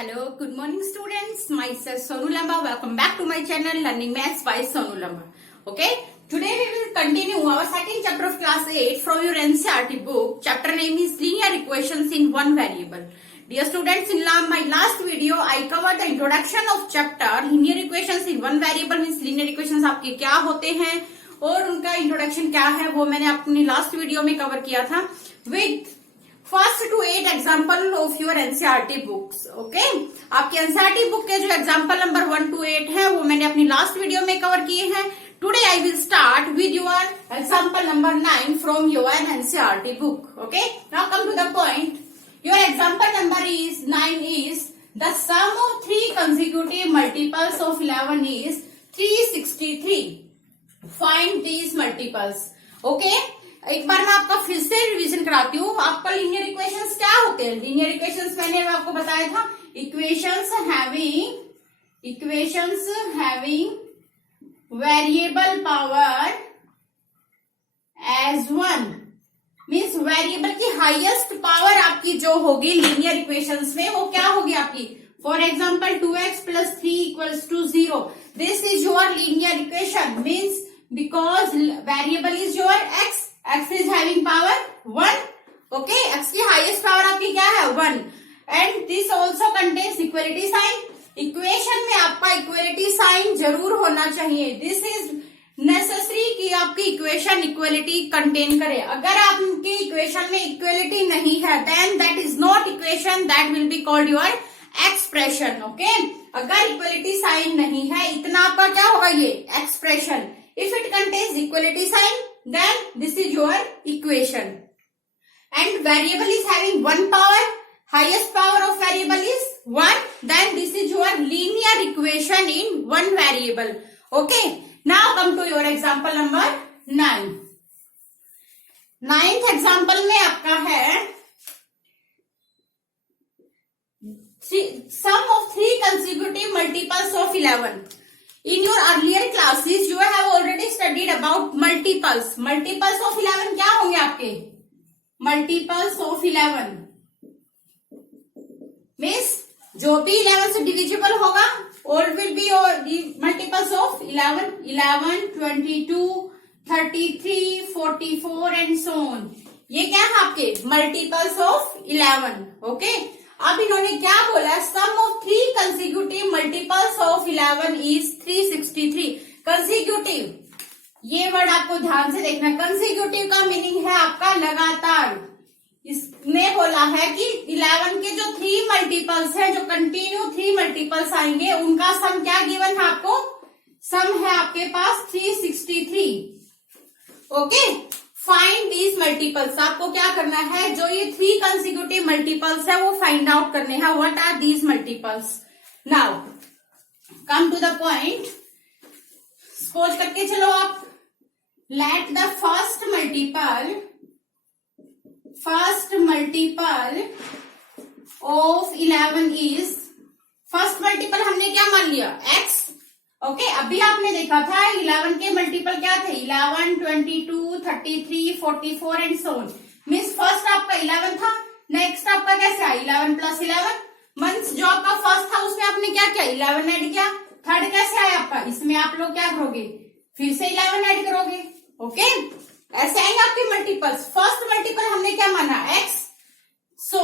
Hello, good morning students. Myself Sonu Lamba. Welcome back to my channel Learning Maths by Sonu Lamba. Okay, today we will continue our second chapter of class 8 from your NCERT book. Chapter name is Linear Equations in One Variable. Dear students, in my last video I covered the introduction of chapter Linear Equations in One Variable means linear equations आपके क्या होते हैं और उनका introduction क्या है वो मैंने अपनी लास्ट वीडियो में कवर किया था with first to 8 example of your NCERT books. Okay, आपके एनसीईआरटी बुक के जो एग्जाम्पल नंबर 1 to 8 है वो मैंने अपनी लास्ट वीडियो में कवर किए हैं। Today I will start with your example number 9 from your NCERT book. Okay, now come to the point. Your example number is 9 is the sum of 3 consecutive multiples of 11 is 363. Find these multiples. Okay, एक बार मैं आपका फिर से revision कराती हूँ। आपका linear equations क्या होते हैं? लीनियर इक्वेशंस मैंने आपको बताया था, equations having variable power as 1 means variable की हाईएस्ट पावर आपकी जो होगी लीनियर इक्वेशंस में वो क्या होगी आपकी? For example 2x + 3 = 0. This is your linear equation means because variable is your x is having power 1. Okay, x की हाईएस्ट पावर आपकी क्या है? 1. And this also contains equality sign. Equation में आपका इक्वलिटी साइन जरूर होना चाहिए। दिस इज नेसेसरी कि आपकी इक्वेशन इक्वलिटी कंटेन करे। अगर आपकी इक्वेशन में इक्वलिटी नहीं है then that is not equation, that will be called your expression. Okay, अगर इक्वलिटी साइन नहीं है इतना आपका क्या होगा? ये expression. If it contains equality sign then this is your equation. And variable is having 1 power, highest power of variable is 1, then this is your linear equation in one variable. Okay, now come to your example number 9. 9th example में आपका है sum of 3 consecutive multiples of 11. In your earlier classes, you have already studied about multiples. Multiples of 11 क्या होंगे आपके? Multiples of 11 means जो भी 11 से divisible होगा all will be your multiples of 11. 11, 22, 33, 44 and so on. ये क्या है आपके? Multiples of 11. Okay? अब इन्होंने क्या बोला? Sum of 3 consecutive multiples of 11 is 363. Consecutive, ये वर्ड आपको ध्यान से देखना। कंसेक्यूटिव का मीनिंग है आपका लगातार। इसने बोला है कि 11 के जो 3 मल्टीपल्स है, जो कंटिन्यू 3 मल्टीपल्स आएंगे उनका सम क्या गिवन है आपको? सम है आपके पास 363. Okay, find these multiples. आपको क्या करना है? जो ये 3 कंसेक्यूटिव मल्टीपल्स है वो फाइंड आउट करने हैं। What are these multiples? Now come to the point. Suppose करके चलो आप, let the first multiple of 11 is, first multiple हमने क्या मान लिया? x. ओके, अभी आपने देखा था 11 के मल्टीपल क्या थे? 11, 22, 33, 44 and so on. Means first आपका 11 था, नेक्स्ट आपका कैसे आया? 11 + 11 मीन्स जो आपका फर्स्ट था उसमें आपने क्या किया? 11 ऐड किया। थर्ड कैसे आया आपका? इसमें आप लोग क्या करोगे? फिर से 11 ऐड करोगे। ओके, ऐसे आएंगे आपके मल्टीपल्स। फर्स्ट मल्टीपल हमने क्या माना? x. So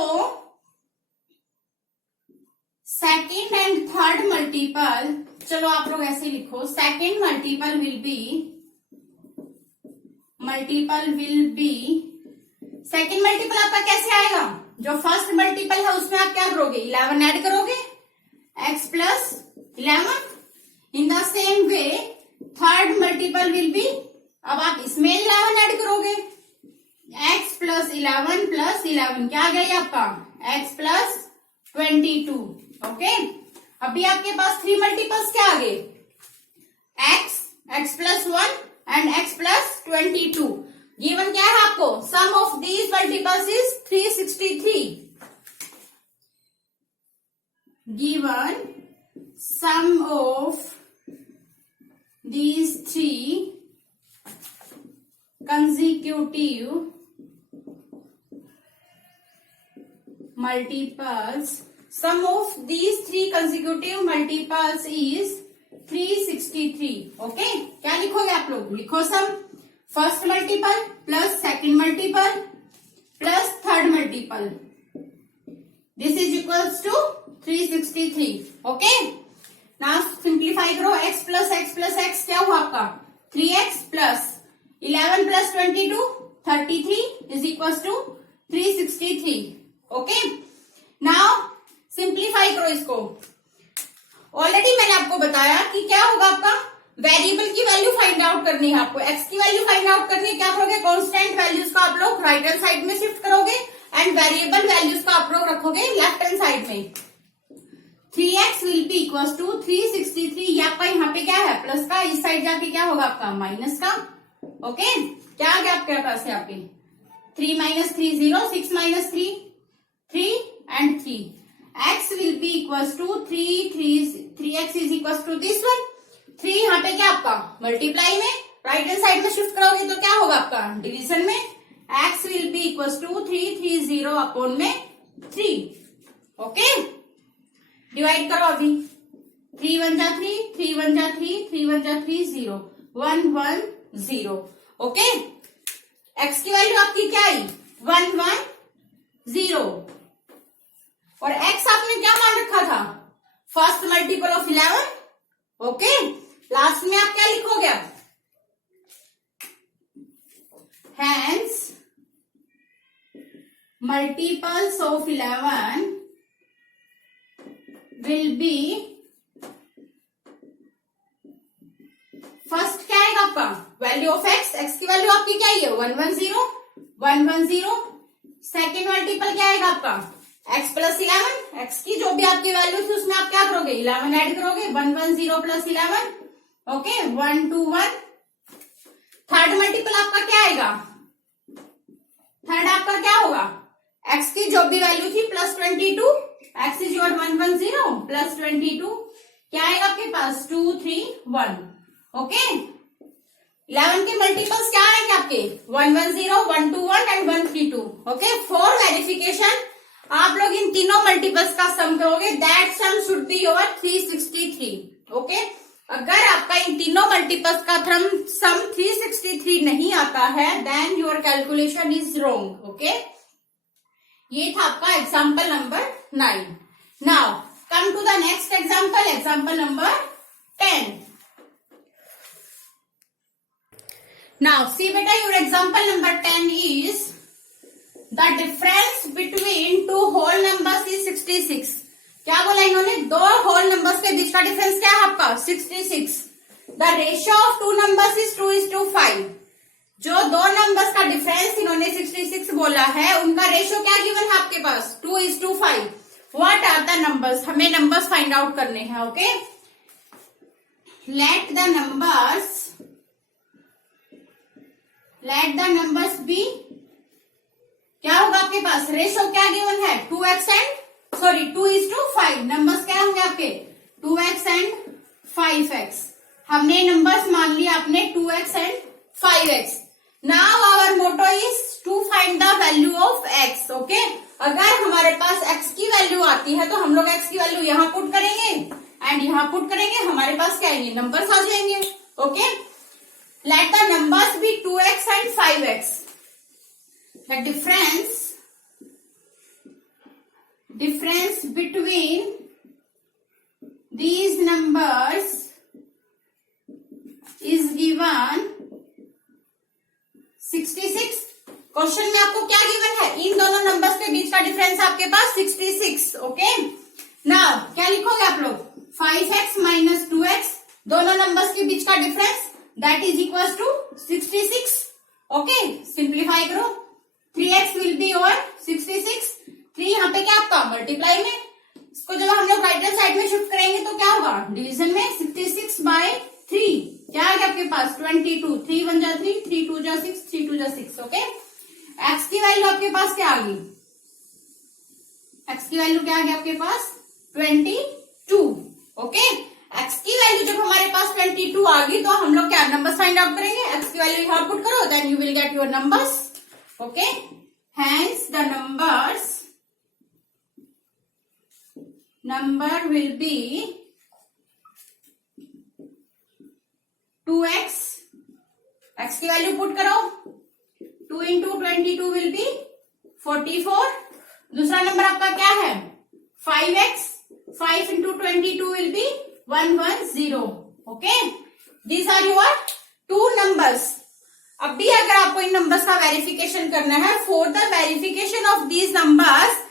second and third multiple, चलो आप लोग ऐसे लिखो, second multiple will be second multiple आपका कैसे आएगा? जो फर्स्ट मल्टीपल है उसमें आप क्या करोगे? 11 ऐड करोगे, x + 11. In the same way third multiple will be, अब आप इसमें 11 ऐड करोगे, x + 11 + 11 क्या आ गया आपका? x + 22. ओके, अभी आपके पास 3 मल्टीपल्स क्या आ गए? x, x + 1 and x + 22. Given क्या है आपको? Sum of these multiples is 363. Given sum of these 3 consecutive multiples sum of these 3 consecutive multiples is 363. Okay, क्या लिखोगे आप लोग? लिखो sum first multiple plus second multiple plus third multiple. This is equals to 363. Okay, now simplify करो. x plus x क्या हुआ आपका? 3x plus 11 plus 22 33 is equals to 363. Okay, now simplify करो इसको. ऑलरेडी मैंने आपको बताया कि क्या होगा आपका, वेरिएबल की वैल्यू फाइंड आउट करनी है आपको. x की वैल्यू फाइंड आउट करनी है. क्या करोगे? कांस्टेंट वैल्यूज को आप लोग राइट हैंड साइड में शिफ्ट करोगे एंड वेरिएबल वैल्यूज को आप लोग रखोगे लेफ्ट हैंड साइड में. 3x will be equals to 363. ये आपका यहाँ पे क्या है? प्लस का. इस साइड जाके क्या होगा आपका? माइनस का. ओके, क्या आ गया आपके पास? यहाँ पे 3 minus 3 0, 6 minus 3 3 and 3. x will be equals to 3x is equals to this one. 3 यहाँ पे क्या आपका? मल्टीप्लाई में राइट हैंड साइड में शिफ्ट करोगे तो क्या होगा आपका? डिवीजन में. x will be equals to 330 upon में 3. ओके, डिवाइड करो अभी. 3 1 जा 3, 3 1 जा 3, 3 1 जा 3 0 1 1 0. ओके, x की वैल्यू आपकी क्या आई? 1 1 0. और x आपने क्या मान रखा था? First multiple of 11. Okay, last में आप क्या लिखोगे? अब hence multiples of 11 will be, first क्या आएगा आपका? वैल्यू ऑफ x की वैल्यू आपकी क्या है? 1 1 0 1 1 0. सेकेंड मल्टीपल क्या आएगा आपका? x plus 11. x की जो भी आपकी वैल्यू थी उसमें आप क्या करोगे? 11 ऐड करोगे. 1 1 0 प्लस 11. ओके, 1 2 1. थर्ड मल्टीपल आपका क्या आएगा? थर्ड आपका क्या होगा? x की जो भी वैल्यू थी plus 22. x is your 1 1 0 plus 22. क्या आएगा आपके पास? 2 3 1. ओके, 11 के मल्टीपल्स क्या आएंगे आपके? 1 1 0 1 2 1 एंड 1 3 2. ओके, फॉर वेरिफिकेशन आप लोग इन तीनों मल्टीपल्स का सम करोगे. That sum should be your 363. Okay, अगर आपका इन तीनों मल्टीपल्स का सम 363 नहीं आता है then your calculation is wrong. Okay, ये था आपका example number 9. Now come to the next example, example number 10. Now see बेटा, your example number 10 is the difference between two whole numbers is 66. क्या बोला इन्होंने? दो होल नंबर्स के बीच का डिफरेंस क्या है आपका? 66. The ratio of two numbers is 2:5. जो दो नंबर्स का डिफरेंस इन्होंने 66 बोला है उनका रेशियो क्या गिवन है आपके पास? 2:5. What are the numbers? हमें नंबर्स फाइंड आउट करने हैं. Okay, let the numbers be, क्या होगा आपके पास? रेशो क्या गिवन है? 2x and 2:5. नंबर्स क्या होंगे आपके? 2x and 5x. हमने नंबर्स मान लिया अपने 2x and 5x. Now our motto is to find the value of x. Okay, अगर हमारे पास x की वैल्यू आती है तो हम लोग x की वैल्यू यहाँ पुट करेंगे एंड यहाँ पुट करेंगे. हमारे पास क्या आएंगे? नंबर्स आ जाएंगे. Okay, let the numbers be 2x and 5x. The difference between these numbers is given 66. Question में आपको क्या गिवन है? इन दोनों नंबर्स के बीच का डिफरेंस आपके पास 66. ओके, नाउ क्या लिखोगे आप लोग? 5x माइनस 2x, दोनों नंबर्स के बीच का difference that is equal to 66. Okay, simplify करो. 3x will be over 66. 3 यहाँ पे क्या आपका? मल्टीप्लाई में. इसको जब हम लोग राइट हैंड साइड में शिफ्ट करेंगे तो क्या होगा? डिवीजन में. 66 बाय 3 क्या आ गया आपके पास? 22. 3 1 जा 3, 3 2 जा 6, 3 2 जा 6. ओके, x की वैल्यू आपके पास क्या आ गई? x की वैल्यू क्या आ गई आपके पास? 22. ओके, x की वैल्यू जब हमारे पास 22 आ गई तो हम लोग क्या नंबर्स फाइंड आउट करेंगे? x की वैल्यू यहाँ पुट करो then you will get your numbers. Okay, hence the numbers number will be 2x, x की वैल्यू पुट करो, 2 into 22 will be 44. दूसरा नंबर आपका क्या है 5x, 5 into 22 will be 110. Okay, these are your two numbers. अब भी अगर आपको इन नंबर्स का वेरिफिकेशन करना है, for the verification of these numbers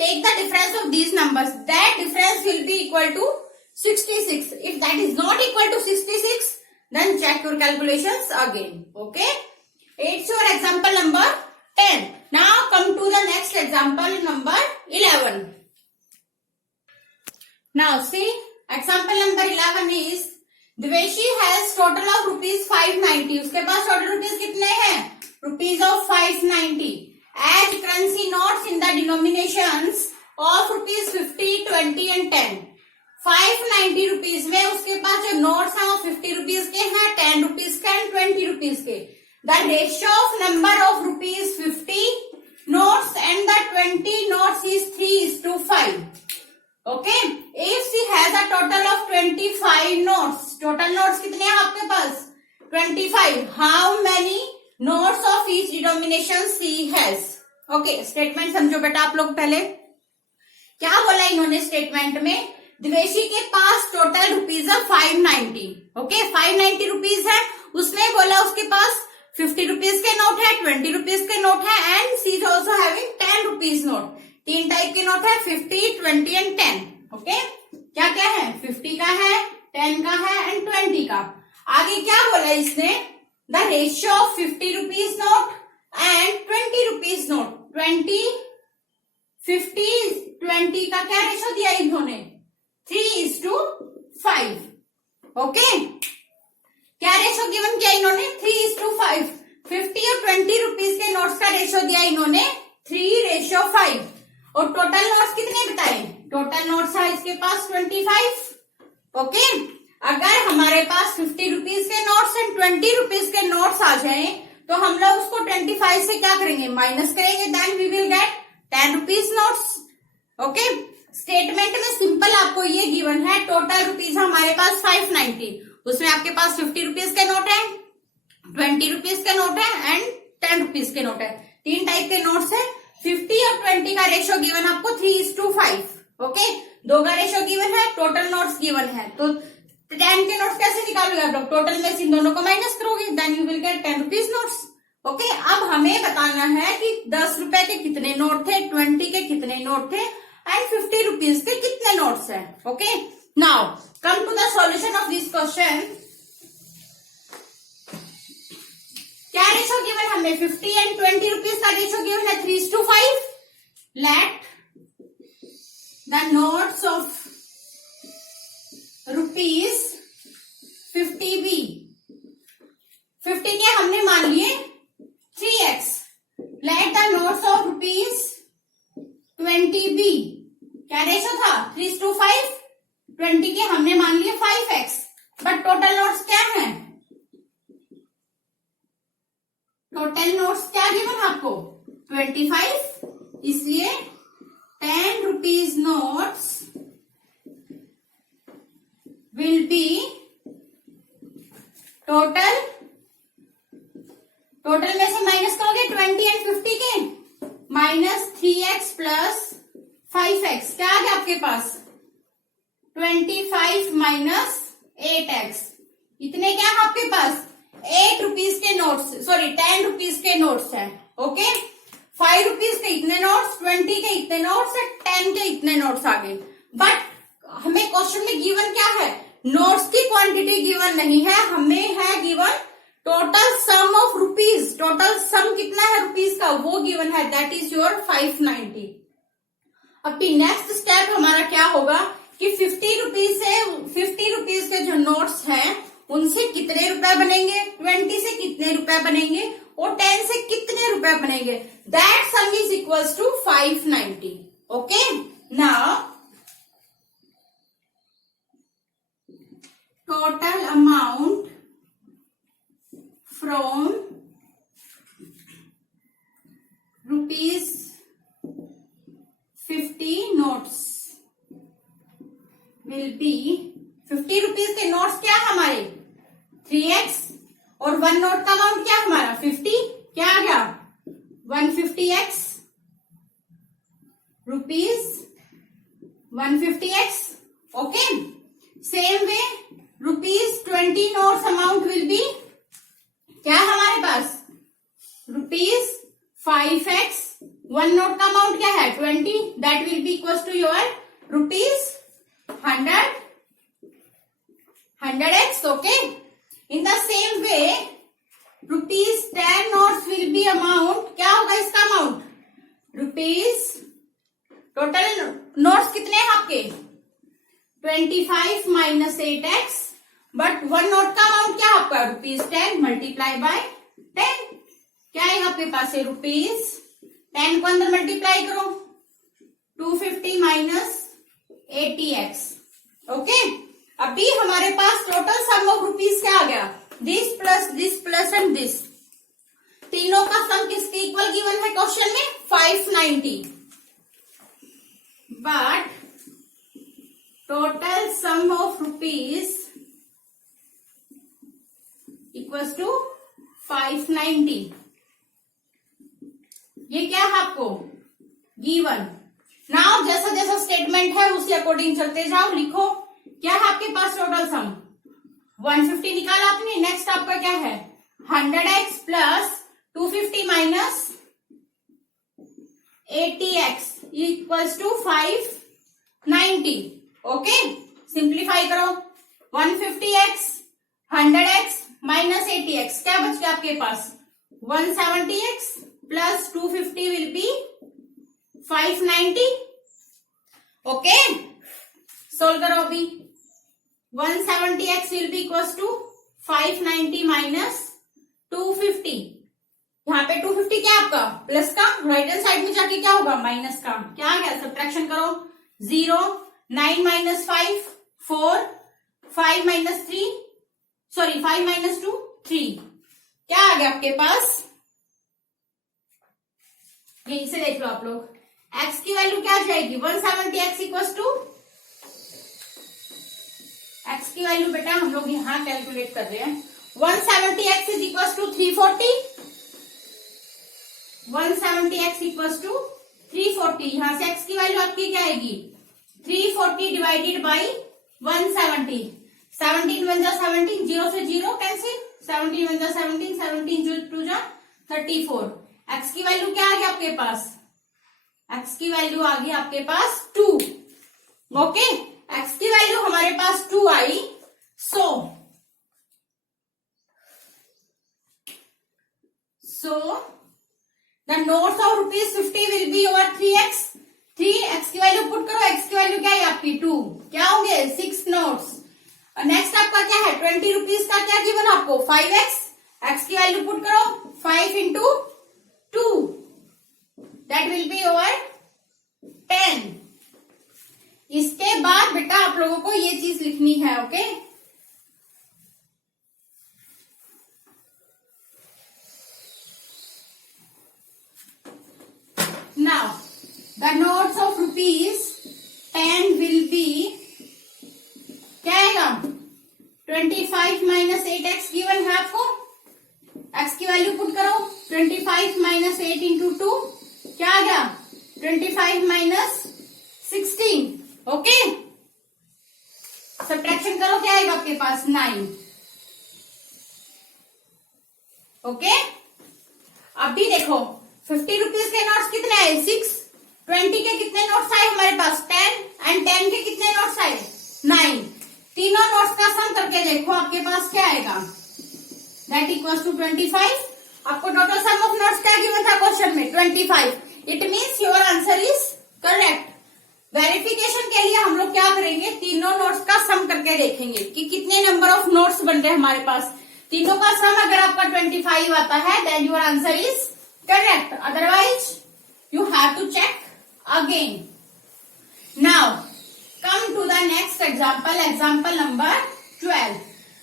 take the difference of these numbers, that difference will be equal to 66. If that is not equal to 66, then check your calculations again. Okay, it's your example number 10. Now come to the next example number 11. Now see, example number 11 is Diveshi has total of rupees 590. उसके पास total rupees कितने हैं, rupees of 590. As currency notes in the denominations of rupees 50, 20 and 10. 590 rupees में उसके पास जो notes हैं वो 50 rupees के हैं, 10 रुपीज के एंड 20 रुपीज के. The ratio of number of rupees 50 notes and the 20 notes is 3:5. Okay, if she has a total of 25 notes, total notes कितने हैं आपके पास 25. How many notes of each denomination she has. Okay, statement समझो बेटा आप लोग. पहले क्या बोला इन्होंने स्टेटमेंट में, दिवेशी के पास टोटल रुपीज है 590. ओके, 590 रुपीज है. उसने बोला उसके पास 50 रुपीज के नोट है, 20 रुपीज के नोट है and she is also having 10 rupees note. 3 type के नोट है, 50, 20 एंड 10. ओके, क्या क्या है 50 का है, 10 का है एंड 20 का. आगे क्या बोला इसने, the ratio of 50 rupees note and 20 rupees note. 20, 50, 20 का क्या रेशियो दिया इन्होंने 3:5. ओके, क्या रेशियो गिवन किया इन्होंने 3:5. 50 और 20 रुपीज के नोट्स का रेशियो दिया इन्होंने 3:5. और टोटल नोट्स कितने बताए, टोटल नोट्स है इसके पास 25. ओके, अगर हमारे पास 50 रुपीज के नोट्स एंड 20 रुपीज के नोट्स आ जाए तो हम लोग उसको 25 से क्या करेंगे, माइनस करेंगे, then we will get 10 rupees notes. Okay, statement में सिंपल आपको ये गिवन है, टोटल रुपीज हमारे पास 590. उसमें आपके पास 50 रुपीज के नोट है, 20 रुपीज के नोट है एंड 10 रुपीज के नोट है. 3 टाइप के नोट्स है. 50 और 20 का रेशियो गिवन आपको 3:5. ओके, 2 का रेशियो गिवन है, टोटल नोट्स गिवन है. तो 10 के नोट्स कैसे निकालोगे आप लोग, टोटल में से इन दोनों को माइनस करोगे, then you will get 10 rupees notes. Okay, अब हमें बताना है कि 10 रुपए के कितने नोट थे, 20 के कितने नोट थे एंड 50 रुपीज के कितने नोट्स है. Okay, now come to the solution of this question. क्या रेशियो गिवन हमें 50 एंड 20 रुपीज का रेशियो गिवन है 3:5. Let the notes of rupees 50 be. 50 के हमने मान लिए 3x. Let the notes of rupees 20 be. क्या रेशियो था 3:5. 20 के हमने मान लिए 5x. बट टोटल नोट्स क्या है, टोटल नोट्स क्या गिवन आपको 25. इसलिए 10 rupees notes will B total. Total में से माइनस करोगे 20 एंड 50 के, माइनस 3x प्लस 5x. क्या आ गया आपके पास 25 माइनस 8x. इतने क्या है आपके पास 8 रुपीज के नोट्स, सॉरी 10 रुपीज के नोट्स है. ओके, 5 रुपीज के इतने नोट्स, 20 के इतने नोट्स, 10 के इतने नोट्स आ गए. बट हमें क्वेश्चन में गिवन क्या है, नोट्स की क्वांटिटी गिवन नहीं है, हमें है given total sum of rupees. Total sum कितना है रुपीज का वो गिवन है, दैट इज योर 590. अब नेक्स्ट स्टेप हमारा क्या होगा कि 50 रुपीज के जो नोट्स हैं उनसे कितने रुपए बनेंगे, 20 से कितने रुपए बनेंगे और 10 से कितने रुपए बनेंगे. That sum is equals to 590. Okay, now total amount from rupees 50 notes. और 1 नोट का अमाउंट क्या हमारा 50, क्या आ गया 150x rupees 150x। Okay, same way ₹20 notes amount will be क्या है हमारे पास ₹5x। 1 नोट का अमाउंट क्या है 20, that will be equal to your ₹100x। Okay, in the same way ₹10 notes will be amount, क्या होगा इसका अमाउंट टोटल नोट्स कितने हैं आपके 25 माइनस 8x, बट 1 नोट का अमाउंट क्या आपका ₹10 मल्टीप्लाई बाय 10, क्या आएगा आपके पास है ₹10 को अंदर मल्टीप्लाई करो 250 माइनस 80x। ओके, अभी हमारे पास टोटल सम ऑफ रुपीज क्या आ गया दिस प्लस एंड दिस, तीनों का सम किसके इक्वल गिवन है क्वेश्चन में 590, but total sum of rupees equals to 590। ये क्या है आपको गिवन। नाउ जैसा जैसा स्टेटमेंट है उसके अकॉर्डिंग चलते जाओ, लिखो क्या है आपके पास टोटल सम 150 निकाला आपने, नेक्स्ट आपका क्या है 100x plus 250 minus 80x equals to 590। Okay, simplify करो 150x 100x माइनस 80x, क्या बच गया आपके पास 170x plus 250 will be 590। Okay, solve करो अभी 170x will be equals to 590 minus 250, यहाँ पे 250 क्या आपका प्लस का, राइट हैंड साइड में जाके क्या होगा माइनस का, क्या आ गया सब्ट्रैक्शन करो 0 9 माइनस 5 4 5 माइनस 3 सॉरी 5 माइनस 2 3, क्या आ गया आपके पास, यहीं से देख लो आप लोग x की वैल्यू क्या आ जाएगी 170x इक्वल्स टू, x की वैल्यू बेटा हम लोग यहां कैलकुलेट कर रहे हैं 170x is equals to 340, 170x equals to 340, यहां से x की वैल्यू आपकी क्या आएगी 340 डिवाइडेड बाई 170, 17 वन जा 17, 0 से 0 कैंसिल, 17 वन जा 17, 17 2 जा 34, x की वैल्यू क्या आ गई आपके पास, x की वैल्यू आ गई आपके पास 2। ओके, x की वैल्यू हमारे पास 2 आई, so the notes of ₹50 will be over 3x, 3x की वैल्यू पुट करो, x की वैल्यू क्या है आपकी 2, क्या होंगे 6 नोट्स। नेक्स्ट आपका क्या है ₹20 का क्या गिवन आपको 5x, x की वैल्यू पुट करो 5 into 2, that will be over 10। इसके बाद बेटा आप लोगों को ये चीज लिखनी है। Okay, now the notes of ₹10 will be क्या आएगा 25 माइनस 8x गिवन है आपको, x की वैल्यू पुट करो 25 माइनस 8 इंटू 2, क्या आ गया 25 माइनस 16। ओके, सब्ट्रैक्शन करो क्या आएगा आपके पास 9। ओके, अभी देखो ₹50 के नोट्स कितने आए 6, 20 के कितने नोट्स आए हमारे पास 10 एंड 10 के कितने नोट्स आए 9, तीनों नोट्स का सम करके देखो आपके पास क्या आएगा, दैट इक्वल्स टू 25। आपको टोटल सम ऑफ नोट्स क्या गिवन था क्वेश्चन में 25, it means your answer is correct. Verification के लिए हम लोग क्या करेंगे, तीनों नोट्स का सम करके देखेंगे कि कितने नंबर ऑफ नोट्स बन रहे हमारे पास, तीनों का सम अगर आपका 25 आता है then your answer is correct, otherwise you have to check again. Now come to the next example, example number 12.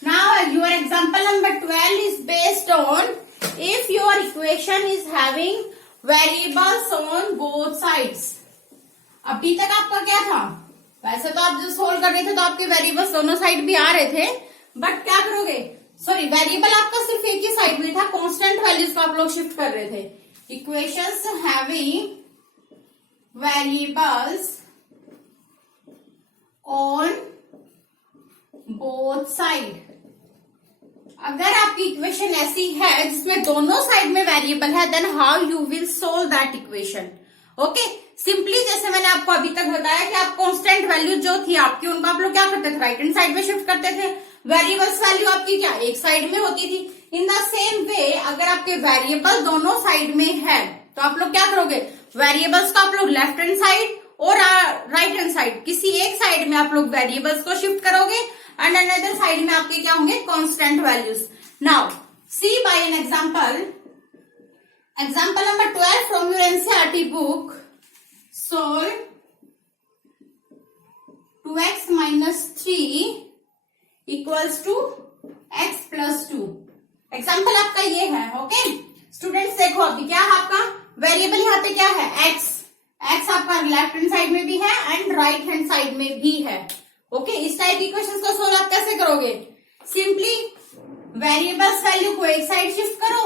Now your example number 12 is based on if your equation is having variables on both sides. अभी तक आपका क्या था, वैसे तो आप जो solve कर रहे थे तो आपके वेरिएबल्स दोनों साइड भी आ रहे थे, बट क्या करोगे सॉरी वेरिएबल आपका सिर्फ एक ही साइड में था, कांस्टेंट वैल्यूज को आप लोग शिफ्ट कर रहे थे। Equations having variables on both side. अगर आपकी इक्वेशन ऐसी है जिसमें दोनों साइड में वेरिएबल है, then how you will solve that equation. Okay, simply जैसे मैंने आपको अभी तक बताया कि आप कांस्टेंट वैल्यू जो थी आपकी, उनको आप लोग क्या करते थे, राइट हैंड साइड में शिफ्ट करते थे। वेरिएबल्स वैल्यू आपकी क्या एक साइड में होती थी। इन द सेम वे अगर आपके वेरिएबल दोनों साइड में है तो आप लोग क्या करोगे, वेरिएबल्स को आप लोग लेफ्ट हैंड साइड और राइट हैंड साइड, किसी एक साइड में आप लोग वेरिएबल्स को शिफ्ट करोगे एंड अनदर साइड में आपके क्या होंगे, constant values. Now see by an example, example number 12 from your NCERT book, solve 2x minus 3 equals to x plus 2। Example आपका ये है। ओके स्टूडेंट्स, देखो अभी क्या है आपका वेरिएबल, यहाँ पे क्या है, x। x आपका लेफ्ट हैंड साइड में भी है एंड राइट हैंड साइड में भी है। ओके, इस टाइप की क्वेश्चंस को सोल्व आप कैसे करोगे, सिंपली वेरिएबल्स वैल्यू को एक साइड शिफ्ट करो,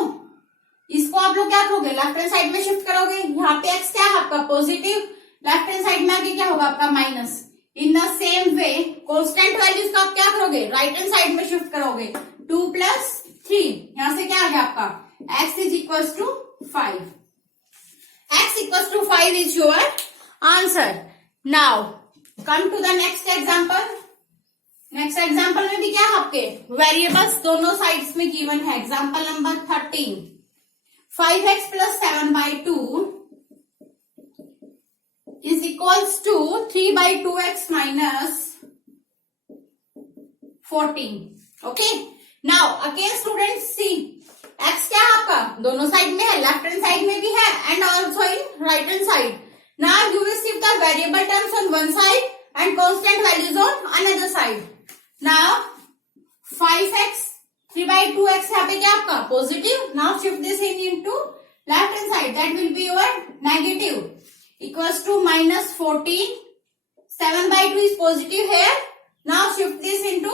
इसको आप लोग क्या करोगे, लेफ्ट हैंड साइड में शिफ्ट करोगे। यहाँ पे x क्या है आपका पॉजिटिव, लेफ्ट हैंड साइड में आगे क्या होगा आपका minus. In the same way constant values को आप क्या करोगे, राइट हैंड साइड में शिफ्ट करोगे। 2 + 3, यहां से क्या आ गया आपका x is equal to 5। x equal to 5 is your answer. Now come to the next example. Next example में भी क्या है आपके वेरिएबल्स दोनों साइड्स में गिवन है। Example number 13, 5x plus 7/2 is equals to 3/2x minus 14। Okay, now again students see, x क्या है आपका दोनों साइड में है, लेफ्ट हैंड साइड में भी है and also in right hand side. Now you will shift the variable terms on one side and constant values on another side. Now 5x 3/2x यहाँ पे क्या आपका positive, now shift this into left hand side, that will be your negative, equals to -14। 7/2 is positive here, now shift this into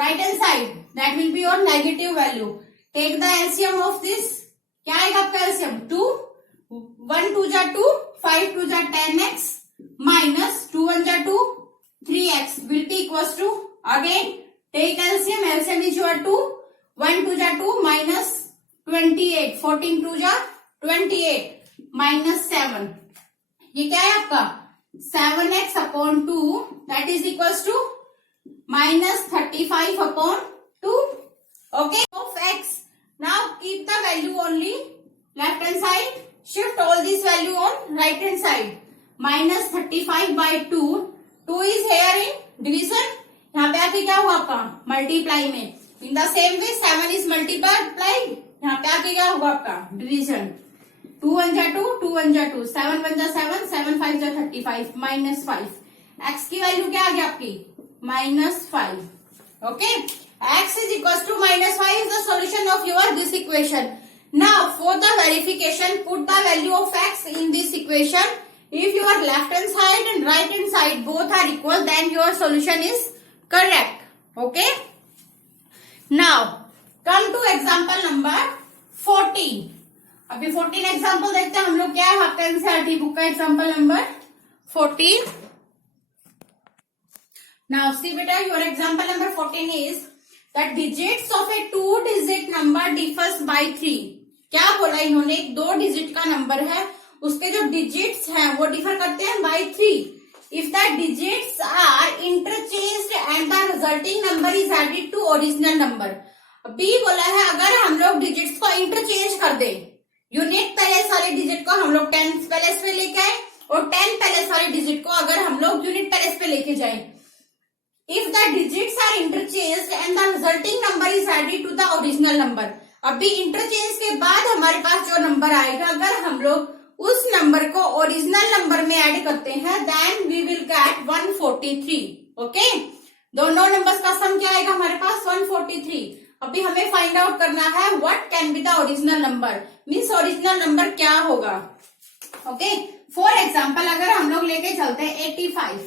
right hand side, that will be your negative value। take the LCM of this, क्या आएगा आपका LCM, 2 1 2 जा 2, 5 2 जा 10x minus 2 1 जा 2, 3x will be equals to, again take LCM, LCM is your 2, 1 2 जा 2 minus 28, 14 2 जा 28 minus 7, ये क्या है आपका 7x upon 2 that is equals to -35 upon 2। okay, of x, now keep the value only left hand side, shift all this value on right hand side, -35/2, 2 is here in division, यहाँ पे आके क्या हुआ आपका मल्टीप्लाई में। इन the same way 7 is multiplied, यहाँ पे आके क्या होगा आपका डिवीजन। 2 1 जा 2, 2 1 जा 2, 7 1 जा 7, 7 5 जा 35 -5। x की वैल्यू क्या आ गया आपकी -5। Okay, x is equals to -5 is the solution of your this equation। now for the verification, put the value of x in this equation। if your left hand side and right hand side both are equal, then your solution is correct। okay, now come to example number 14। अभी 14 example देखते हैं हम लोग, क्या है आपका NCERT book का example number 14। Now see बेटा, your example number 14 is that digits of a 2 digit number differs by 3। क्या बोला इन्होंने, एक 2 डिजिट का नंबर है, उसके जो डिजिट्स हैं वो डिफर करते हैं by 3। If the digits are interchanged and the resulting number is added to original number. बी बोला है अगर हम लोग डिजिट्स को इंटरचेंज कर दे, यूनिट प्लेस वाले डिजिट को हम लोग 10 प्लेस पे लेके आए और 10 प्लेस वाले डिजिट को अगर हम लोग यूनिट प्लेस पे लेके जाए, if the digits are interchanged and the resulting number is added to the original number. अभी इंटरचेंज के बाद हमारे पास जो नंबर आएगा, अगर हम लोग उस नंबर को ओरिजिनल नंबर में ऐड करते हैं, then we will get 143। Okay, दोनों नंबर्स का सम क्या आएगा हमारे पास 143। अभी हमें फाइंड आउट करना है what can be the original number, means original number क्या होगा। ओके, फॉर एग्जाम्पल अगर हम लोग लेके चलते हैं 85।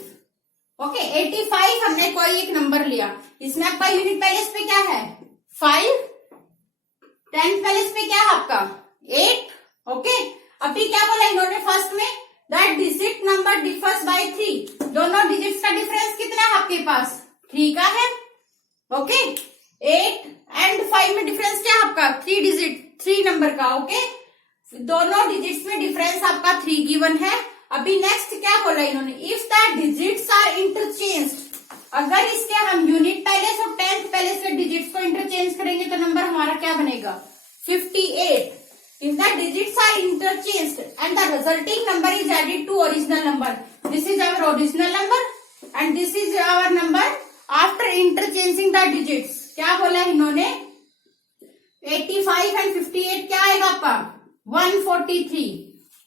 ओके, 85 हमने कोई एक नंबर लिया, इसमें आपका यूनिट प्लेस पे क्या है 5, 10th प्लेस पे क्या है आपका 8, ओके। अभी क्या बोला इन्होंने फर्स्ट में, that digit number differs by 3, दोनों डिजिट्स का डिफरेंस कितना है आपके पास 3 का है, ओके। 8 एंड 5 में डिफरेंस क्या है आपका 3 डिजिट, 3 नंबर का, ओके। दोनों डिजिट्स में डिफरेंस आपका 3 गिवन है। अभी नेक्स्ट क्या बोला इन्होंने, if the digits are interchanged, अगर इसके हम यूनिट पैलेस और 10th पैलेस के डिजिट्स को इंटरचेंज करेंगे तो नंबर हमारा क्या बनेगा 58। If the digits are interchanged and the resulting number is added to original number, this is our original number and this is our number after interchanging the digits. क्या बोला इन्होंने 85 and 58 क्या आएगा आपका 143,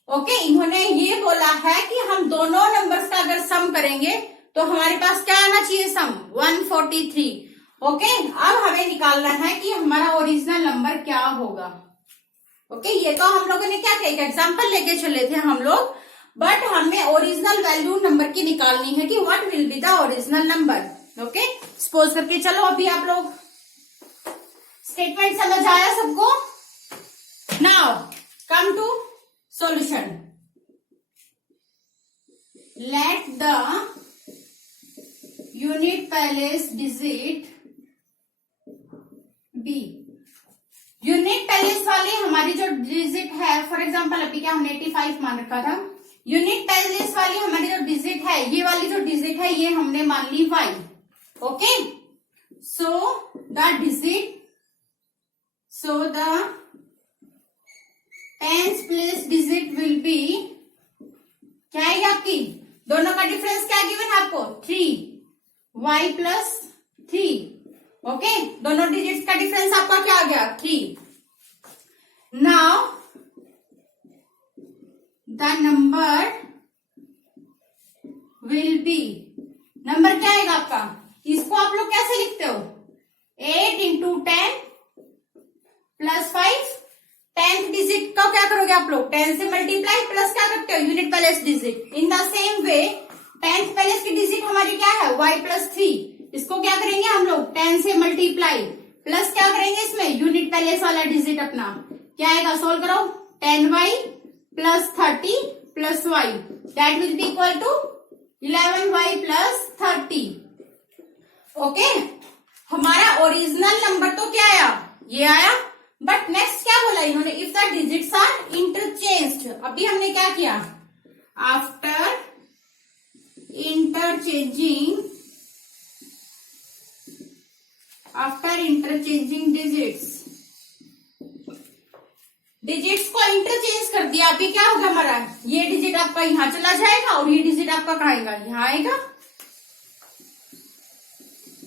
ओके। इन्होंने ये बोला है कि हम दोनों नंबर्स का अगर सम करेंगे तो हमारे पास क्या आना चाहिए सम 143, ओके। अब हमें निकालना है कि हमारा ओरिजिनल नंबर क्या होगा, ओके। ये तो हम लोगों ने क्या किया, एक एग्जांपल लेके चले थे हम लोग, बट हमें ओरिजिनल वैल्यू नंबर की निकालनी है कि what will be the original number, okay. Suppose करके चलो अभी आप लोग स्टेटमेंट समझ आया सबको। Now come to solution. Let the unit place digit be, unit place वाली हमारी जो डिजिट है, फॉर एग्जांपल अभी क्या हमने 85 मान रखा था, यूनिट पैलेस वाली हमारी जो डिजिट है, ये वाली जो डिजिट है ये हमने मान ली y, okay. So the digit, so the 10th place digit will be, क्या है आपकी, दोनों का डिफरेंस क्या गिवन है आपको 3, y प्लस 3, ओके। दोनों डिजिट्स का डिफरेंस आपका क्या आ गया 3। Now the number will be, number क्या आएगा आपका, इसको आप लोग कैसे लिखते हो 8 इंटू 10 प्लस 5, 10th डिजिट का क्या करोगे आप लोग 10 से मल्टीप्लाई प्लस क्या करते हो unit place digit. In the same way 10th palace की डिजिट हमारी क्या है y प्लस 3, इसको क्या करेंगे हम लोग 10 से मल्टीप्लाई प्लस क्या करेंगे इसमें यूनिट पैलेस वाला डिजिट अपना, क्या आएगा सोल्व करो 10y plus 30 plus y, that will be equal to 11y plus 30, okay. हमारा ओरिजिनल नंबर तो क्या आया, ये आया। बट नेक्स्ट क्या बोला इन्होंने, if the digits are interchanged, अभी हमने क्या किया, आफ्टर इंटरचेंजिंग डिजिट्स, डिजिट्स को इंटरचेंज कर दिया, अभी क्या होगा हमारा, ये डिजिट आपका यहां चला जाएगा और ये डिजिट आपका कहाँ आएगा, यहां आएगा।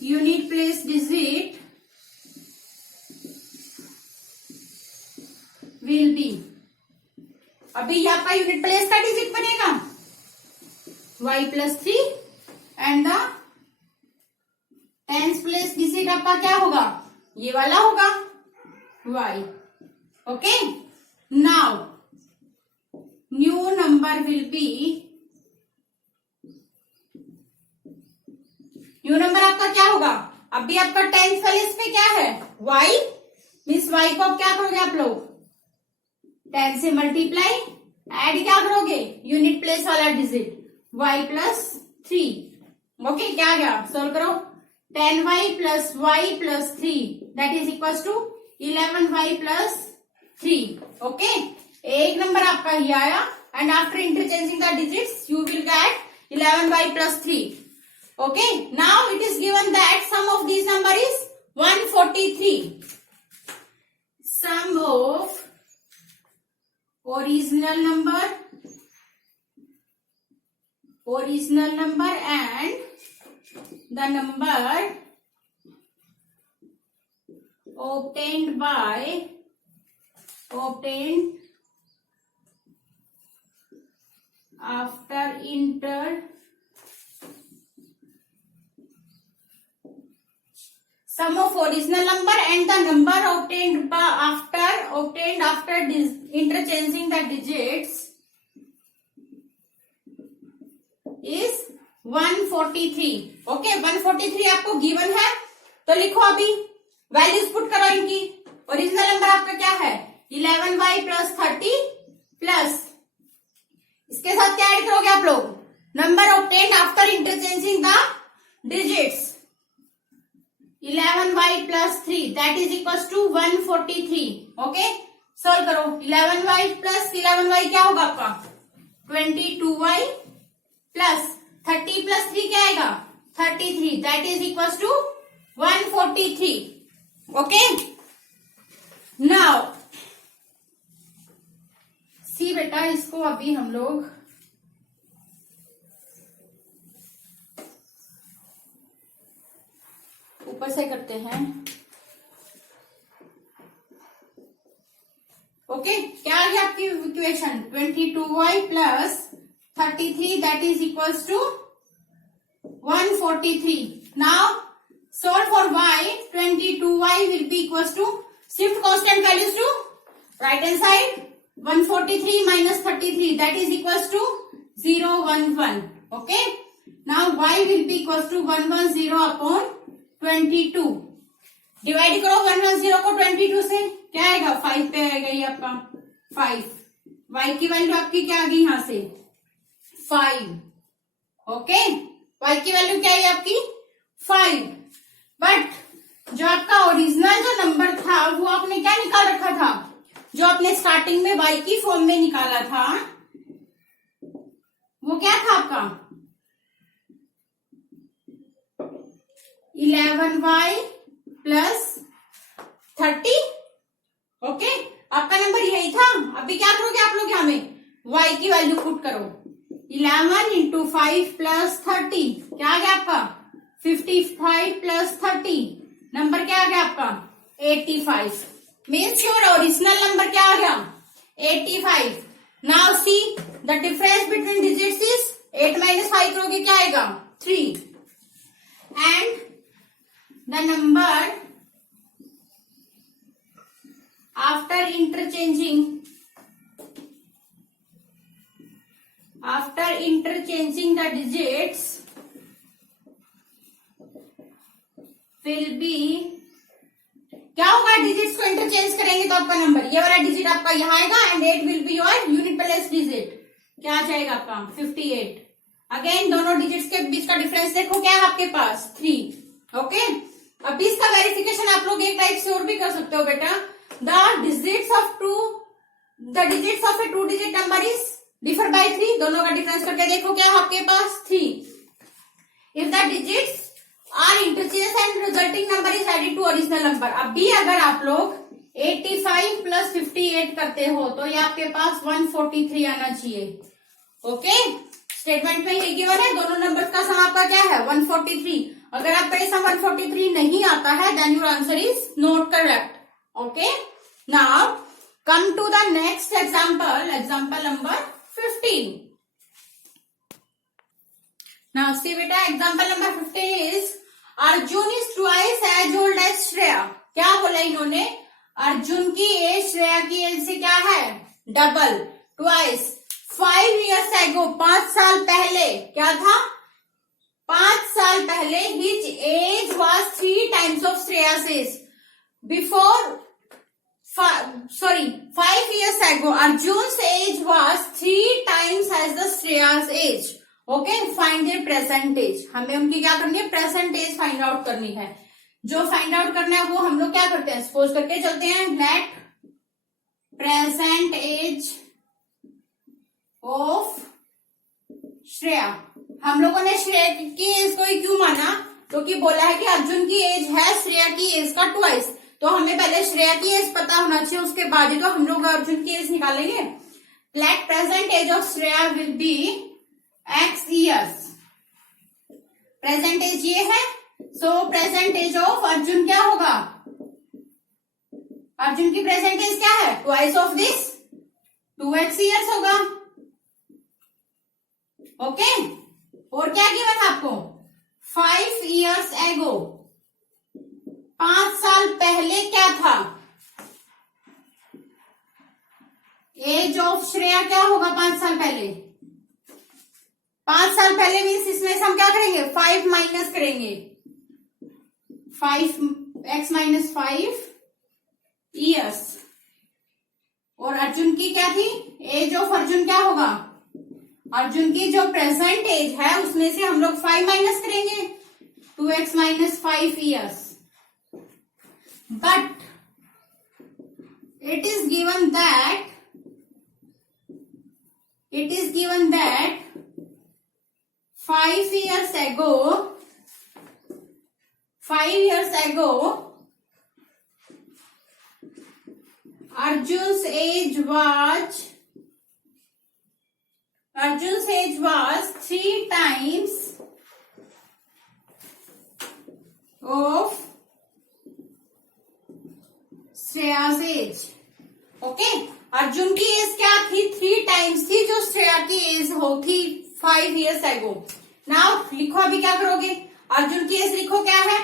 Unit place digit will be, अभी ये आपका यूनिट प्लेस का डिजिट बनेगा y plus 3 and the 10th place digit आपका क्या होगा, ये वाला होगा y, okay. Now new number will be, new number आपका क्या होगा, अभी आपका 10th प्लेस पे क्या है y, मीन्स y को आप क्या करोगे आप लोग 10 से मल्टीप्लाई, ऐड क्या करोगे यूनिट प्लेस वाला डिजिट y प्लस 3, ओके। क्या आ गया सोल्व करो 10y plus y plus 3 that is equal to 11y plus 3, okay. एक नंबर आपका ही आया and after interchanging the digits you will get 11y plus 3, okay. Now it is given that sum of this number is 143, sum of original number and the number obtained after sum of original number and the number obtained after interchanging the digits is 143, okay. 143 आपको given है तो लिखो अभी values put करो इनकी। Original number आपका क्या है 11y प्लस 30 प्लस इसके साथ क्या ऐड करोगे आप लोग number obtained after interchanging the digits 11y plus 3 that is equal to 143। Okay solve करो 11y प्लस 11y क्या होगा आपका 22y प्लस 30 प्लस 3 क्या आएगा 33 that is equal to 143। Okay now see बेटा इसको अभी हम लोग ऊपर से करते हैं। ओके क्या आ गया आपकी equation 22y plus 33 that is equals to 143। Now solve for y 22y will be equals to shift constant values to right hand side 143 minus 33 that is equals to 011। okay now y will be equals to 110 upon 22। Divide करो 110 को 22 से क्या आएगा 5 पे आएगा ये आपका 5। y की वैल्यू आपकी क्या आ गई यहां से 5। ओके y की वैल्यू क्या है आपकी 5। बट जो आपका ओरिजिनल जो नंबर था वो आपने क्या निकाल रखा था जो आपने स्टार्टिंग में y की फॉर्म में निकाला था वो क्या था आपका 11y प्लस 30। ओके आपका नंबर यही था। अभी क्या करोगे आप लोग यहाँ में y की वैल्यू पुट करो 11 इंटू 5 प्लस 30 क्या आ गया आपका 55 प्लस 30 नंबर क्या आ गया आपका 85। मीन्स योर ओरिजिनल नंबर क्या आ गया 85। Now see the difference between digits is 8 minus 5 करोगे क्या आएगा 3 and the number after interchanging the digits will be क्या होगा डिजिट्स को इंटरचेंज करेंगे तो आपका नंबर ये वाला डिजिट आपका यहाँ आएगा and 8 will be your unit place digit क्या आ जाएगा आपका 58। अगेन दोनों डिजिट्स के बीच का डिफरेंस देखो क्या है आपके पास 3। ओके अभी इसका वेरिफिकेशन आप लोग एक टाइप से और भी कर सकते हो बेटा the digits of a 2 digit number is differ by 3। दोनों का डिफरेंस करके देखो क्या है आपके पास 3। If the digits are interchange and resulting number is added to original number. अभी अगर आप लोग 85 प्लस 58 करते हो तो ये आपके पास 143 आना चाहिए। ओके स्टेटमेंट में ये गिवन है दोनों नंबर्स का सम आपका क्या है 143। अगर आपका ये सम 143 नहीं आता है then your answer is not correct. Okay now come to the next example number 15। Now see beta example number 15 is Arjun is twice as old as Shreya। क्या बोला इन्होंने अर्जुन की एज श्रेया की एज से क्या है डबल ट्वाइस 5 years ago 5 साल पहले क्या था 5 साल पहले his age was 3 times of Shreya's age before 5 years ago Arjun's age was 3 times as the Shreya's age। Okay find the present age हमें उनकी क्या करनी है प्रेजेंट एज फाइंड आउट करनी है। जो फाइंड आउट करना है वो हम लोग क्या करते हैं सपोज करके चलते हैं let present age of Shreya. हम लोगों ने श्रेया की एज को क्यों माना क्योंकि बोला है कि अर्जुन की एज है श्रेया की एज का ट्वाइस तो हमें पहले श्रेया की एज पता होना चाहिए उसके बाद ही तो हम लोग अर्जुन की एज निकालेंगे। Let present age of Shreya will be x years। Present age ये है so present age of Arjun क्या होगा अर्जुन की प्रेजेंट एज क्या है twice of this 2x years होगा। ओके और क्या गिवन आपको 5 years ago 5 साल पहले क्या था एज ऑफ श्रेया क्या होगा 5 साल पहले 5 साल पहले मीन्स इसमें से हम क्या करेंगे 5 माइनस करेंगे 5 2x माइनस 5 ईयर्स। और अर्जुन की क्या थी, एज ऑफ अर्जुन क्या होगा, अर्जुन की जो प्रेजेंट एज है उसमें से हम लोग 5 माइनस करेंगे, 2x minus 5 years. But it is given that 5 years ago Arjun's age was 3 times of Shreya's age. Okay, Arjun की एज क्या थी, 3 टाइम्स थी जो श्रेया की एज हो थी 5 years ago। नाउ लिखो, अभी क्या करोगे, अर्जुन की एज लिखो, क्या है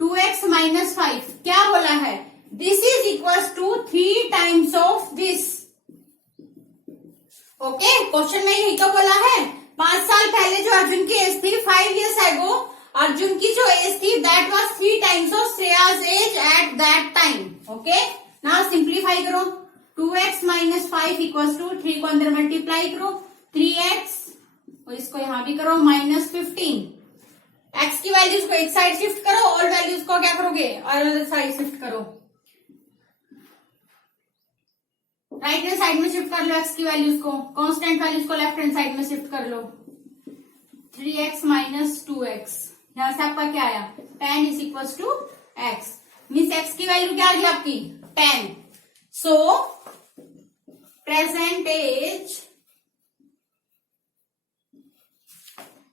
2x माइनस 5, क्या बोला है, this is equal to 3 times of this. Okay, question में यही तो बोला है, 5 साल पहले जो अर्जुन की एज थी 5 years ago, अर्जुन की जो एज थी that was 3 times of Shreya's age at that time. Okay, now simplify करो, 2x माइनस 5 इक्वल टू 3 को अंदर मल्टीप्लाई करो, 3x और इसको यहां भी करो माइनस 15। x की वैल्यूज को एक साइड शिफ्ट करो, ऑल वैल्यूज को क्या करोगे, अदर साइड शिफ्ट करो, राइट हैंड साइड में शिफ्ट कर लो x की वैल्यूज को, कांस्टेंट वैल्यूज को लेफ्ट हैंड साइड में शिफ्ट कर लो। 3x माइनस 2x, यहां से आपका क्या आया, 10 is equal to x, means x की वैल्यू क्या आ गई आपकी 10। सो प्रेजेंट एज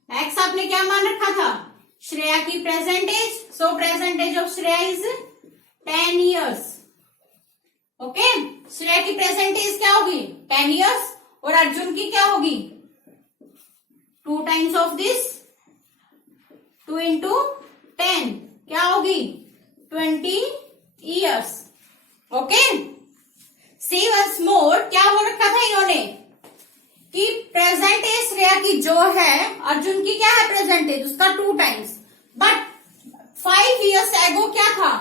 x आपने क्या मान रखा था, श्रेया की present age, so present age of Shreya is 10 years। Okay, Shreya की प्रेजेंट एज क्या होगी 10 years, और अर्जुन की क्या होगी 2 टाइम्स ऑफ दिस, 2 into 10 क्या होगी 20 years। Okay, see once more, क्या हो रखा था इन्होंने कि प्रेजेंट एज श्रेया की जो है, अर्जुन की क्या है प्रेजेंट एज, उसका 2 टाइम्स, बट 5 years ago क्या था,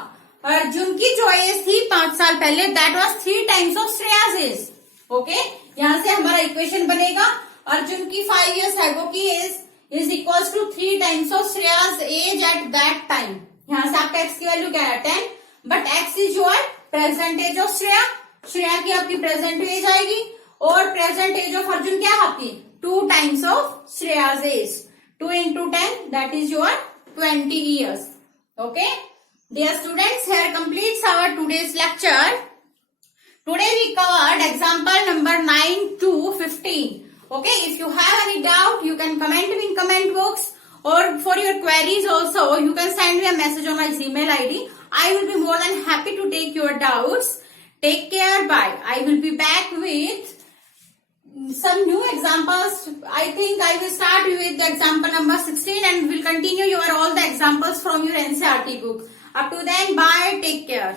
अर्जुन की जो एज थी 5 साल पहले that was 3 times of Shreya's age. Okay, यहां से हमारा इक्वेशन बनेगा, अर्जुन की 5 years ago की age is equal to 3 times of Shreya's age at that time. यहां से आपका x की वैल्यू क्या है 10, but x is your present age of Shreya, Shreya की आपकी प्रेजेंट एज आएगी, और प्रेजेंट एज ऑफ अर्जुन क्या है आपकी 2 times of Shreya's age, 2 into 10 that is your 20 years। Okay dear students, here completes our today's lecture. Today we covered example number 9 to 15. Okay, if you have any doubt, you can comment me in comment box, or for your queries also, you can send me a message on my Gmail ID. I will be more than happy to take your doubts. Take care, bye. I will be back with some new examples. I think I will start with the example number 16 and will continue your all the examples from your NCERT book. Up to then, bye. Take care.